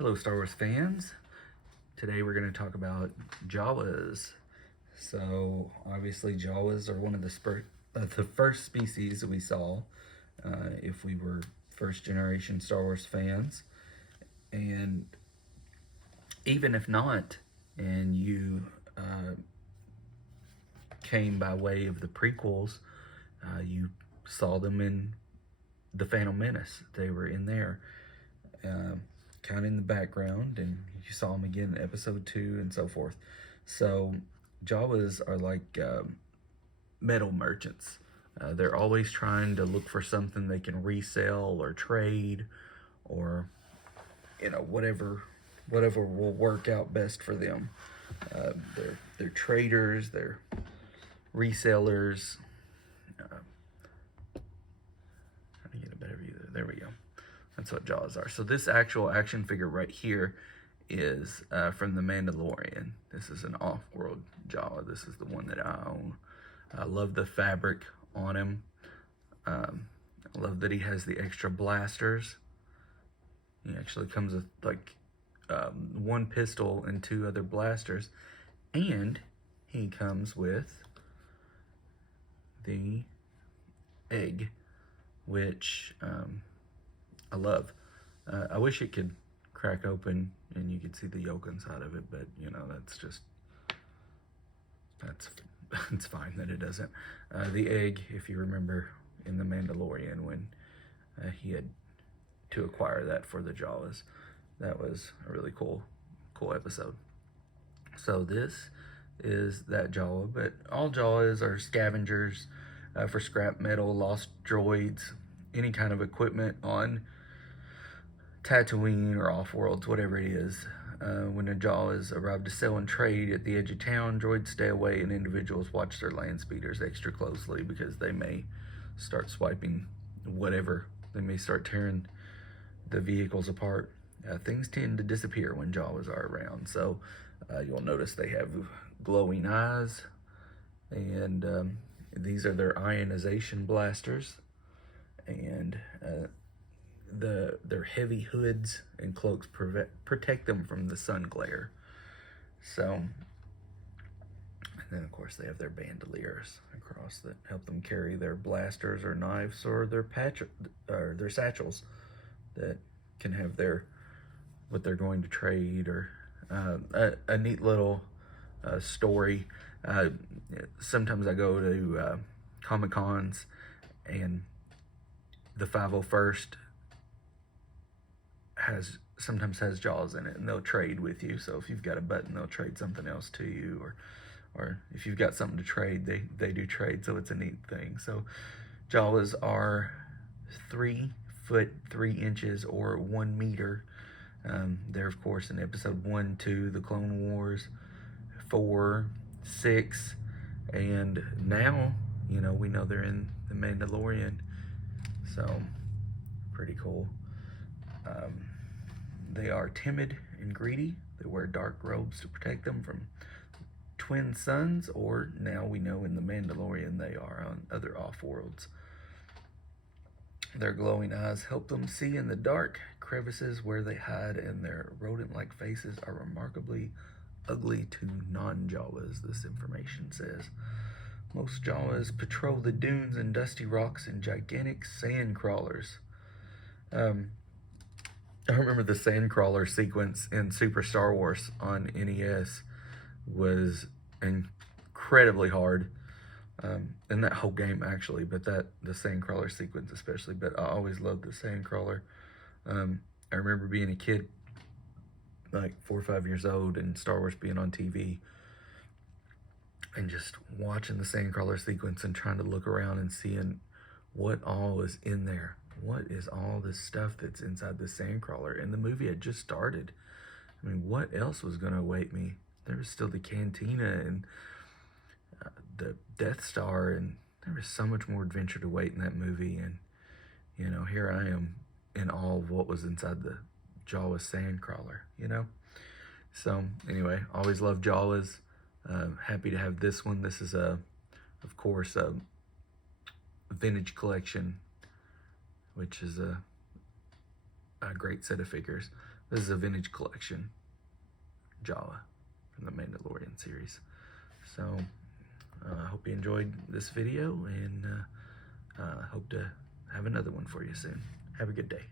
Hello, Star Wars fans. Today we're going to talk about Jawas. So, obviously, Jawas are one of the first species that we saw if we were first generation Star Wars fans. And even if not, and you came by way of the prequels, you saw them in The Phantom Menace. They were in there. Kind of in the background, and you saw them again in episode 2 and so forth. So Jawas are like metal merchants. They're always trying to look for something they can resell or trade, or whatever will work out best for them. They're traders. They're resellers. How to get a better view there? There we go. That's what Jawas are. So this actual action figure right here is from The Mandalorian. This is an off-world Jawa. This is the one that I own. I love the fabric on him. I love that he has the extra blasters. He actually comes with like one pistol and 2 other blasters. And he comes with the egg, which I love. I wish it could crack open and you could see the yolk inside of it, but it's fine that it doesn't. The egg, if you remember in The Mandalorian when he had to acquire that for the Jawas, that was a really cool episode. So this is that Jawa, but all Jawas are scavengers for scrap metal, lost droids, any kind of equipment on Tatooine or off-worlds, whatever it is. When the Jawas arrive to sell and trade at the edge of town, droids stay away and individuals watch their land speeders extra closely because they may start swiping whatever. They may start tearing the vehicles apart. Things tend to disappear when Jawas are around, so you'll notice they have glowing eyes, and these are their ionization blasters, and their heavy hoods and cloaks protect them from the sun glare. So, and then of course they have their bandoliers across that help them carry their blasters or knives or their satchels that can have what they're going to trade, or a neat little story. Sometimes I go to Comic Cons, and the 501st sometimes has Jaws in it, and they'll trade with you. So if you've got a button, they'll trade something else to you, or if you've got something to trade, they do trade. So it's a neat thing. So Jawas are 3 foot 3 inches or 1 meter. They're of course in episode 1, 2, the Clone Wars, 4, 6, and now we know they're in the Mandalorian. So pretty cool. They are timid and greedy. They wear dark robes to protect them from twin suns, or now we know in the Mandalorian they are on other off-worlds. Their glowing eyes help them see in the dark crevices where they hide, and their rodent-like faces are remarkably ugly to non-Jawas, this information says. Most Jawas patrol the dunes and dusty rocks in gigantic sandcrawlers. I remember the sandcrawler sequence in Super Star Wars on NES was incredibly hard. In that whole game actually, but the sandcrawler sequence especially. But I always loved the sandcrawler. I remember being a kid, like 4 or 5 years old, and Star Wars being on TV, and just watching the sandcrawler sequence and trying to look around and seeing what all is in there. What is all this stuff that's inside the sandcrawler? And the movie had just started. I mean, what else was going to await me? There was still the cantina and the Death Star, and there was so much more adventure to wait in that movie. And here I am in awe of what was inside the Jawa sandcrawler. So anyway, always loved Jawas. Happy to have this one. This is of course a vintage collection, which is a great set of figures. This is a vintage collection Jawa from the Mandalorian series. So I hope you enjoyed this video, and hope to have another one for you soon. Have a good day.